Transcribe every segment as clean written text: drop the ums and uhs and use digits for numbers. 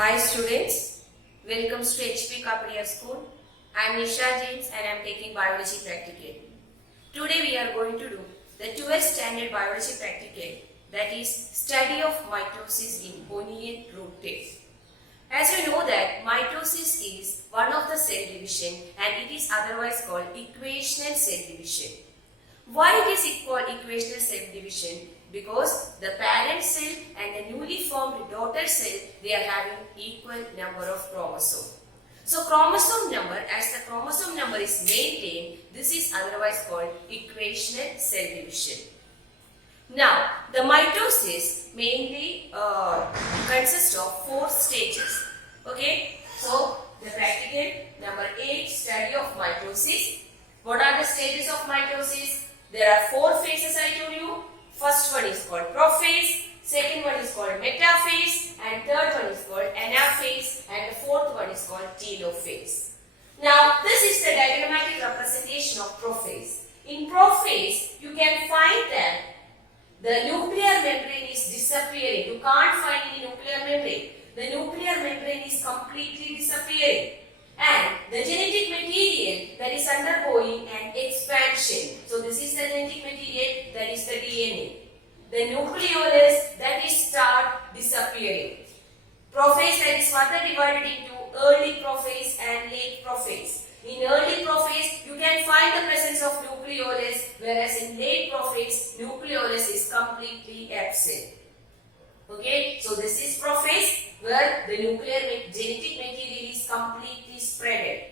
Hi students, welcome to HP Kapadia School. I am Nisha James and I am taking Biology Practical. Today we are going to do the 12th standard Biology Practical, that is study of mitosis in onion root tip. As you know that mitosis is one of the cell division and it is otherwise called equational cell division. Why it is called equational cell division? Because the parent cell and the newly formed daughter cell, they are having equal number of chromosomes. So chromosome number, as the chromosome number is maintained, this is otherwise called equational cell division. Now, the mitosis mainly consists of 4 stages. Okay, so the practical number 8, study of mitosis. What are the stages of mitosis? There are 4 phases I told you. First one is called prophase, second one is called metaphase, and third one is called anaphase, and the fourth one is called telophase. Now, this is the diagrammatic representation of prophase. In prophase, you can find that the nuclear membrane is disappearing. You can't find any nuclear membrane. The nuclear membrane is completely disappearing. And the genetic material that is undergoing an expansion. So this is the genetic material, that is the DNA. The nucleolus that is start disappearing. Prophase that is further divided into early prophase and late prophase. In early prophase, you can find the presence of nucleolus, whereas in late prophase, nucleolus is completely absent. Okay, so this is prophase where the nuclear genetic material is completely spreaded.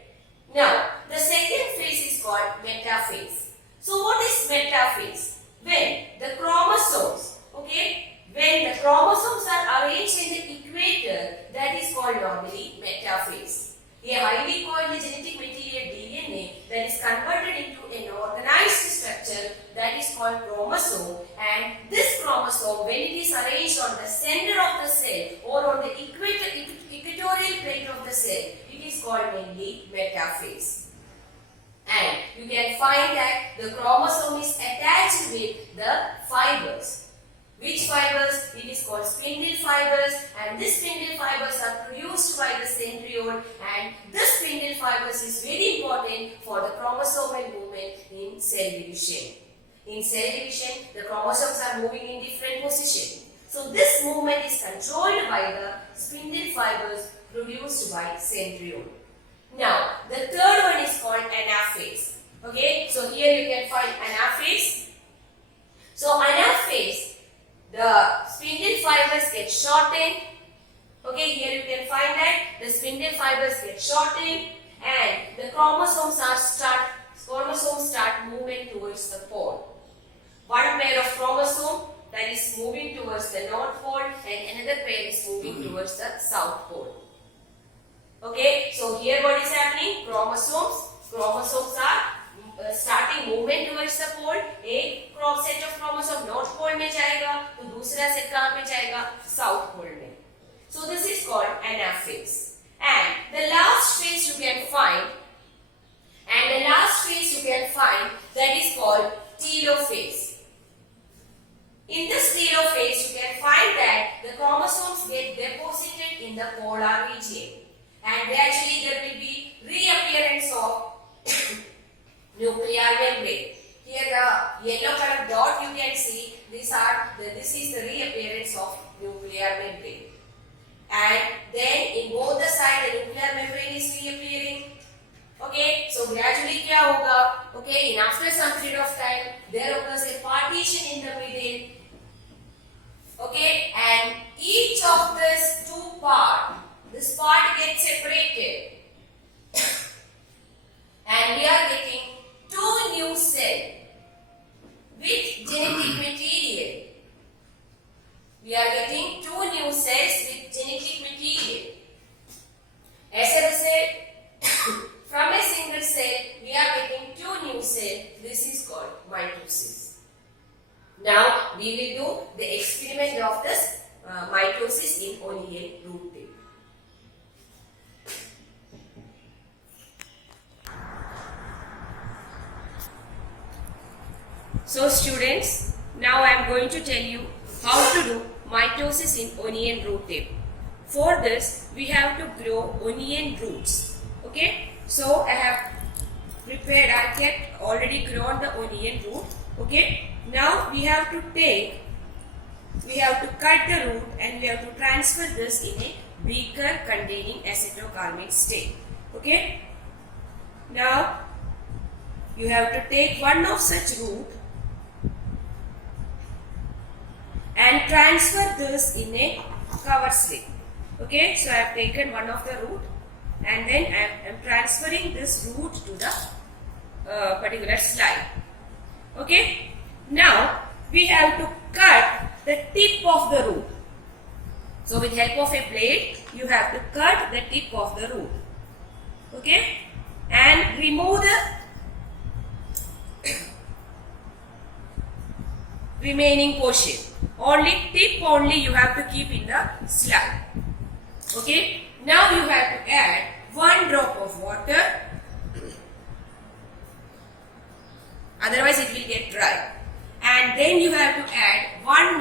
Now, the second phase is called metaphase. So what is metaphase? When the chromosomes, when the chromosomes are arranged in the equator, that is called normally metaphase. A highly coiled genetic material DNA that is converted into an organized structure that is called chromosome, and this chromosome, when it is arranged on the center of the cell or on the equatorial plate of the cell, it is called mainly metaphase. And you can find that the chromosome is attached with the fibers. Which fibers? It is called spindle fibers, and these spindle fibers are produced by the centriole, and this spindle fibers is very important for the chromosomal movement in cell division. In cell division, the chromosomes are moving in different positions. So this movement is controlled by the spindle fibers produced by centriole. Now, the third one is called anaphase. Okay, so here you can find anaphase. So anaphase, the spindle fibers get shortened. Okay, here you can find that the spindle fibers get shortened and the chromosomes start moving towards the pole. One pair of chromosome that is moving towards the north pole and another pair is moving towards the south pole. Okay, so here what is happening? Chromosomes are starting movement towards the pole. एक set of chromosome north pole में जाएगा तो दूसरा set कहाँ पे जाएगा? South pole में. So this is called anaphase. And the last phase you can find, that is called telophase. In this telophase, you can find that the chromosomes get deposited in the polar region, and gradually there will be reappearance of nuclear membrane. Here the yellow color dot you can see, this is the reappearance of nuclear membrane. And then in both the sides the nuclear membrane is reappearing. Okay, so gradually क्या होगा? Okay, in after some period of time there occurs a partition in the middle. Okay, and each of these two parts, this part gets separated. And we are getting 2 new cells with genetic material. We are getting 2 new cells with genetic material. As a result, from a single cell, we are getting 2 new cells. This is called mitosis. Now, we will do the experiment of this mitosis in onion root tip. So students, now I am going to tell you how to do mitosis in onion root tip. For this, we have to grow onion roots. Okay, so I have prepared, I kept already grown the onion root. Okay, now we have to cut the root and we have to transfer this in a beaker containing acetylcarmate stain. Okay, now you have to take one of such root and transfer this in a cover slip. Okay, so I have taken one of the root and then I am transferring this root to the particular slide. Okay, now we have to cut the tip of the root. So with help of a blade, you have to cut the tip of the root. Okay, and remove the remaining portion. Only tip only you have to keep in the slide. Okay, now you have to add 1 drop of water, otherwise it will get dry, and then you have to add one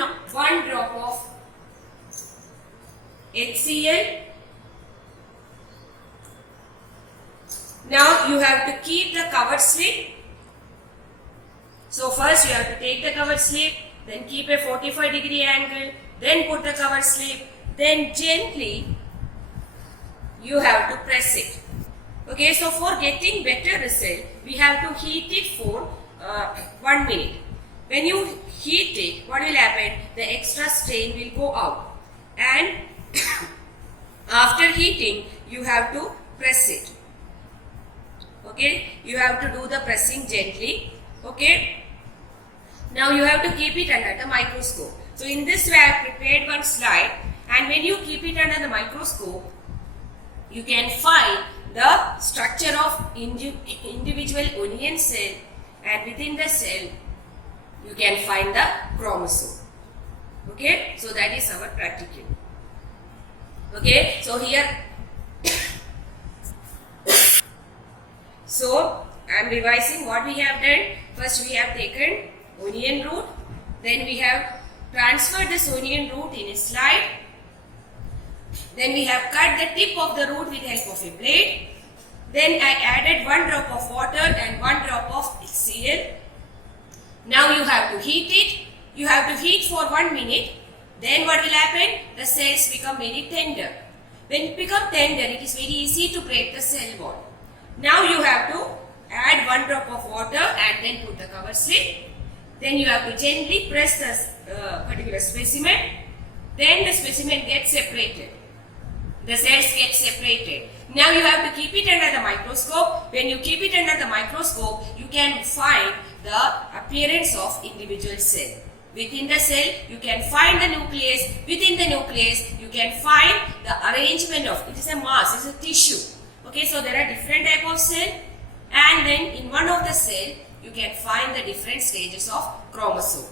drop of HCl. Now you have to keep the cover slip. So first you have to take the cover slip, then keep a 45-degree angle, then put the cover slip, then gently you have to press it. Okay, so for getting better result, we have to heat it for 1 minute. When you heat it, what will happen? The extra stain will go out, and after heating, you have to press it. Okay, you have to do the pressing gently. Okay, now you have to keep it under the microscope. So in this way, I have prepared one slide, and when you keep it under the microscope, you can find the structure of individual onion cell, and within the cell, you can find the chromosome. Okay, so that is our practical. Okay, so here, so I am revising what we have done. First we have taken onion root, then we have transferred this onion root in a slide, then we have cut the tip of the root with the help of a blade, then I added 1 drop of water and 1 drop of HCl. Now you have to heat it. You have to heat for 1 minute. Then what will happen? The cells become very tender. When it becomes tender, it is very easy to break the cell wall. Now you have to add 1 drop of water and then put the cover slip. Then you have to gently press the particular specimen. Then the specimen gets separated. The cells get separated. Now you have to keep it under the microscope. When you keep it under the microscope, you can find the appearance of individual cell. Within the cell, you can find the nucleus. Within the nucleus, you can find the arrangement of, it is a mass, it is a tissue. Okay, so there are different type of cell, and then in one of the cell, you can find the different stages of chromosome.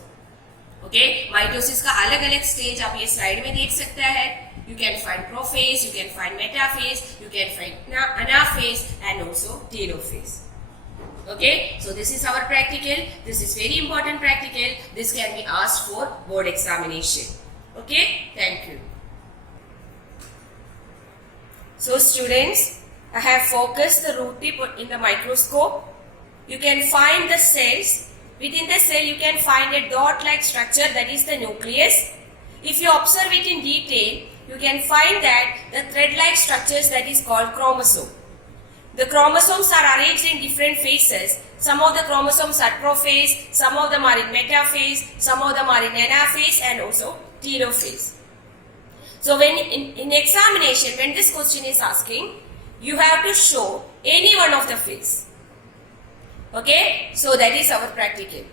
Okay, mitosis का अलग-अलग stage आप ये slide में देख सकते हैं. You can find prophase, you can find metaphase, you can find anaphase, and also telophase. Okay, so this is our practical. This is very important practical. This can be asked for board examination. Okay, thank you. So students, I have focused the root tip in the microscope. You can find the cells. Within the cell, you can find a dot-like structure, that is the nucleus. If you observe it in detail, you can find that the thread-like structures, that is called chromosome. The chromosomes are arranged in different phases. Some of the chromosomes are prophase, some of them are in metaphase, some of them are in anaphase, and also telophase. So when in examination, when this question is asking, you have to show any one of the phase. Okay, so that is our practical.